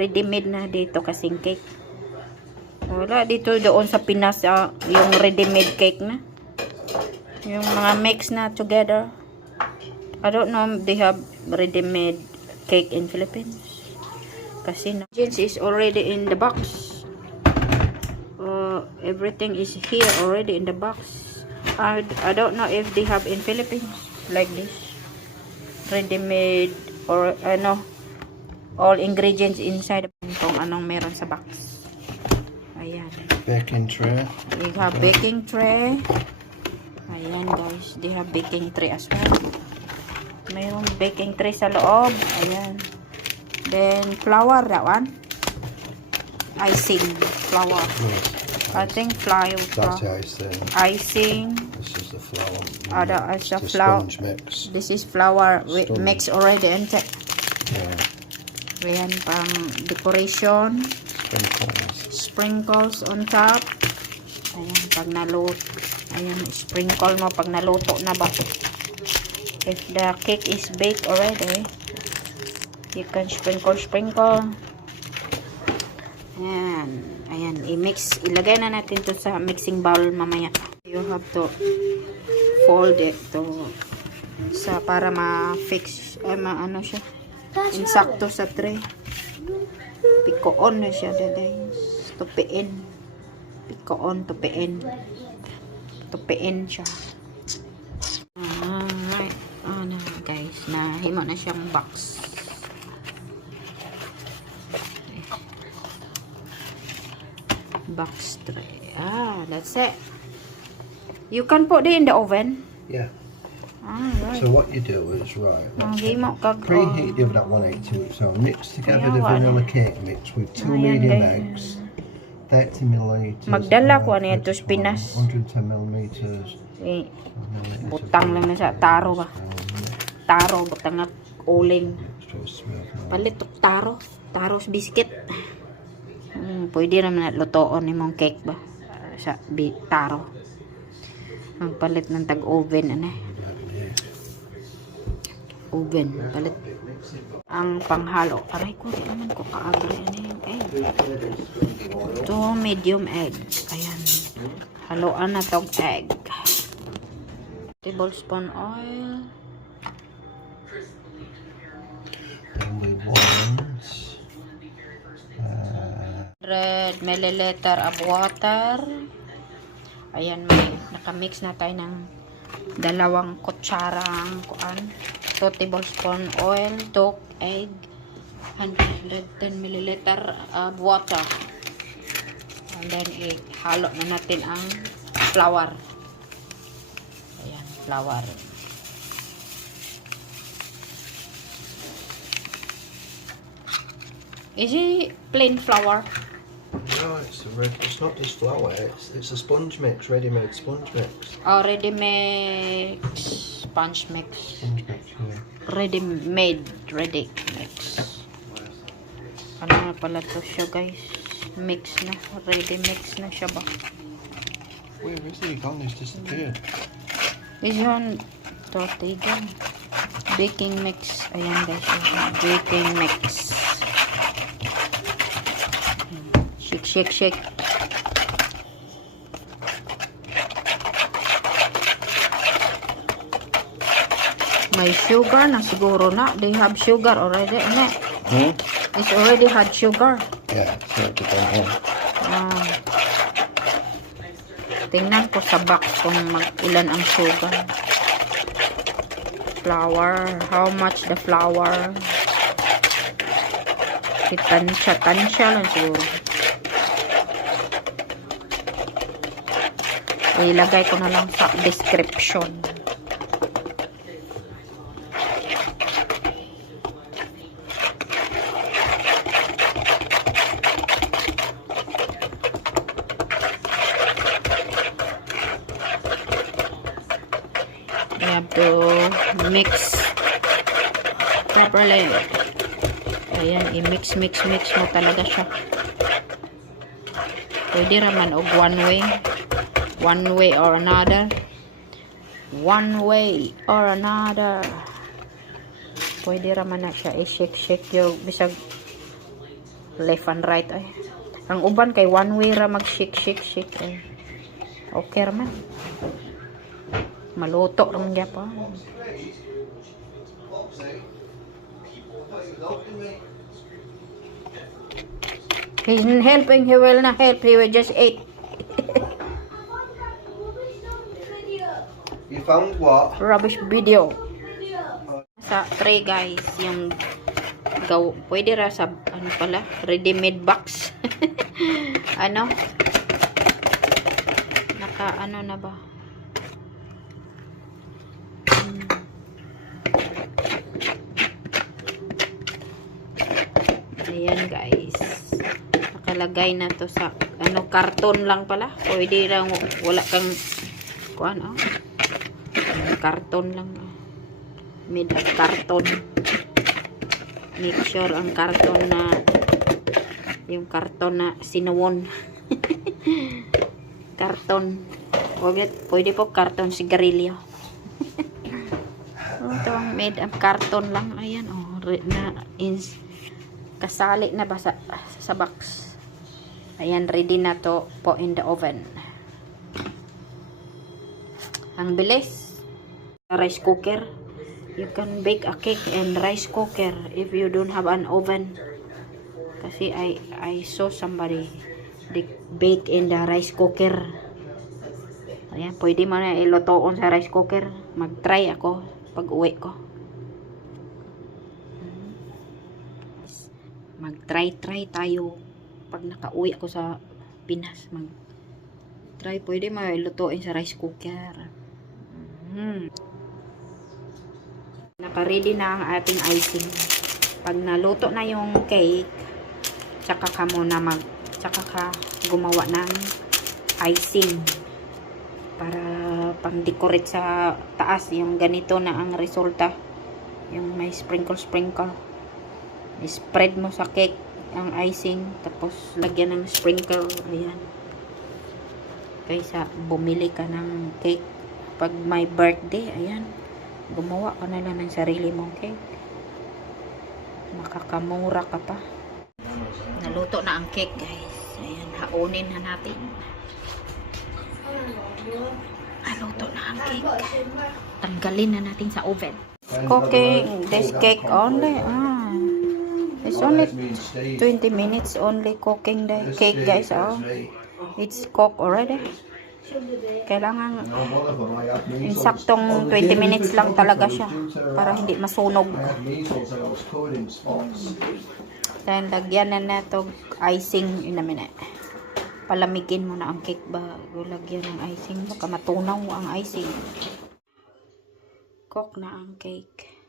ready-made na dito kasing cake. Wala dito doon sa Pinas yung ready-made cake na. Yung mga mix na together. I don't know if they have ready-made cake in Philippines. Kasi ingredients is already in the box. Everything is here already in the box. I don't know if they have in Philippines like this. Ready-made or all ingredients inside kung anong meron sa box. Ayan. Baking tray. They have baking tray. Ayan guys, they have baking tray as well. Mayroong baking tray sa loob. Ayan. Then flour, that one. Icing flour. I think flour. That's icing. Icing. This is the flour. It's the flour. Sponge mix. This is flour mix already. Yeah. Ayan, pang decoration. Sprinkles. Sprinkles on top. Ayan, pag naluto. Ayan, sprinkle mo pag naluto na ba. If the cake is baked already, you can sprinkle. Ayan. Ayan, i-mix. Ilagay na natin to sa mixing bowl mamaya. You have to fold it to para ma-fix, ano siya. Insakto sa tray. Pikoon na siya, guys. Tupiin. Pikoon, tupiin. Tupiin siya. Alright. Guys, nahimo na siyang box. Box tray. That's it. You can put it in the oven. Yeah. Right. So what you do is, right, preheat the oven at 180. So mix together the vanilla cake mix with 2 medium eggs, 30 milliliters. Magdala ko ano ito sa Pinas. 110 millimeters. Butang lang na sa taro ba? Taro, butang na uling. Palit taro. Taro's biscuit. Pwede naman na lutoon ni mong cake ba? Sa taro. Ang palit ng tag-oven oven, palit. Ang panghalo. Aray ko, di naman ko kaagri yung egg. 2 medium egg. Ayan. Haluan na tong egg. Tablespoon oil. Then we want 100 milliliter of water. Ayan, may nakamix na tayo ng 2 kutsarang 2 tablespoon oil, 2 egg, 110 milliliter of water. And then ihalo na natin ang flour. Ayan, flour. Is it plain flour? no, it's not just flour. It's a sponge mix, ready-made sponge mix. Oh, ready-made sponge mix. Sponge mix, yeah. Ready-made mix. Ano na pala to siya, guys? Mix na. Ready-mix na siya ba? Where is he? Gone, he's disappeared. This one, tortilla. Baking mix. Ayan, guys. Baking mix. Shake. May sugar na siguro na. They have sugar already. It's already had sugar. Yeah, so it depends. Tingnan ko sa box kung ilan ang sugar. Flour. How much the flour? Tansya lang siguro. Ilagay ko na lang sa description. You have to mix properly. Ayan, i-mix mo talaga siya. Pwede raman og one way or another. Pwede raman na siya i-shake yung bisag left and right ay. Ang uban kay one way ra mag shake ay. Okay ra man. Maluto ra man gyapon. He's helping, he will not help, he will just eat. You found what? Rubbish video. Sa tray guys, yung pwede ra sa ano pala, ready-made box. Ano? Ano na ba? Ayan guys. Nakalagay na to sa ano, karton lang pala. Pwede lang wala kang kuan oh. Karton lang. Made of karton. Make sure ang karton na yung karton na sinuwon. Karton. Pwede po karton sigarilyo. Ito ang made of karton lang. Ayan oh. Kasali na ba sa box. Ayan, ready na to po in the oven. Ang bilis. Rice cooker. You can bake a cake in rice cooker if you don't have an oven. Kasi I saw somebody bake in the rice cooker. Ayan, pwede mo na ilutoon sa rice cooker. Mag-try ako pag uwi ko. Mag-try tayo pag nakauwi ako sa Pinas. Mag-try, pwede mo ilutoin sa rice cooker. Naka-ready na ang ating icing. Pag naluto na yung cake, tsaka ka gumawa ng icing para pang-decorate sa taas. Yung ganito na ang resulta. Yung may sprinkle. Spread mo sa cake ang icing, tapos lagyan ng sprinkle. Ayan. Kaysa bumili ka ng cake pag may birthday, ayan, gumawa ka na lang ng sarili mong cake. Makakamura ka pa. Naluto na ang cake guys. Ayan, haunin na natin. Naluto na ang cake. Tanggalin na natin sa oven. Cooking this cake only. It's only 20 minutes only cooking the cake guys. Oh, it's cooked already. Kailangan insaktong 20 minutes lang talaga siya para hindi masunog. Then lagyan na nato icing in a minute. Palamigin mo na ang cake bago lagyan ng icing, baka matunaw ang icing. Cook na ang cake.